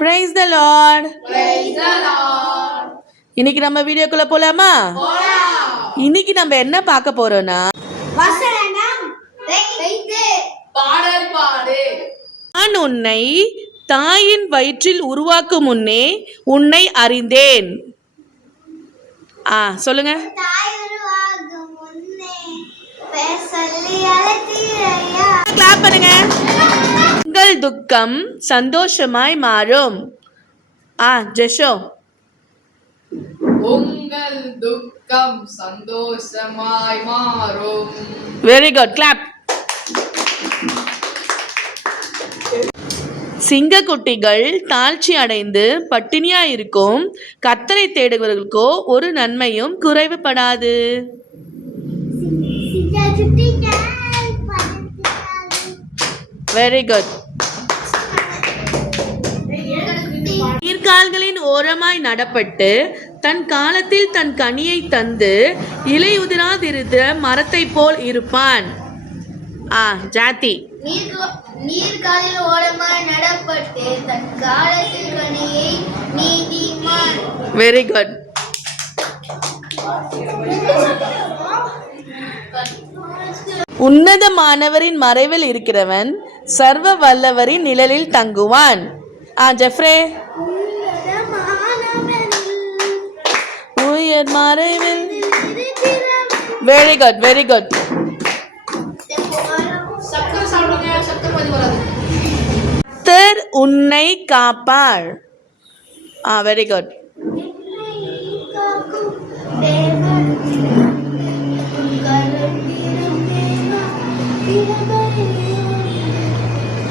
Praise the Lord. Praise the Lord. இன்னைக்கு நம்ம வீடியோக்குள்ள போலாமா? இன்னைக்கு நம்ம என்ன பார்க்க போறோம்னா வசனம் வைத்து பாடல் பாடு. நான் உன்னை தாயின் வயிற்றில் உருவாக்கும் முன்னே உன்னை அறிந்தேன். சொல்லுங்க. தாய் உருவாகும் முன்னே பேர் சொல்லி அழைத்தீரையா. கிளாப் பண்ணுங்க. உங்கள் துக்கம் சந்தோஷமாய் மாறும். ஜெஷோ. உங்கள் துக்கம் சந்தோஷமாய் மாறும். Very good, clap. சிங்கக்குட்டிகள் தாழ்ச்சி அடைந்து பட்டினியா இருக்கும். கர்த்தரை தேடுபவர்களுக்கோ ஒரு நன்மையும் குறைவுபடாது. Very good. நீர்கால்களின் ஓரமாய் நடப்பட்டு தன் காலத்தில் தன் கனியை தந்து இலையுதிராதிருந்த மரத்தை போல் இருப்பான். ஜாதி. நீர்காலில் ஓரமாய் நடப்பட்டு தன் காலத்தில் கனியை நீதிமான். Very good. உன்னதமானவரின் மறைவில் இருக்கிறவன் சர்வ வல்லவரின் நிழலில் தங்குவான். ஜெஃப்ரே. உயர் மறைவில். Very good, very good. கர்த்தர் உன்னை காப்பார். Very good.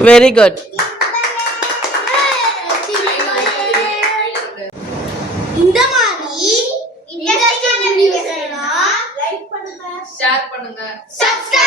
Very good. இந்த மாதிரி இன்ட்ரெஸ்டிங் வீடியோஸ்னா லைக் பண்ணுங்க, ஷேர் பண்ணுங்க, சப்ஸ்கிரைப்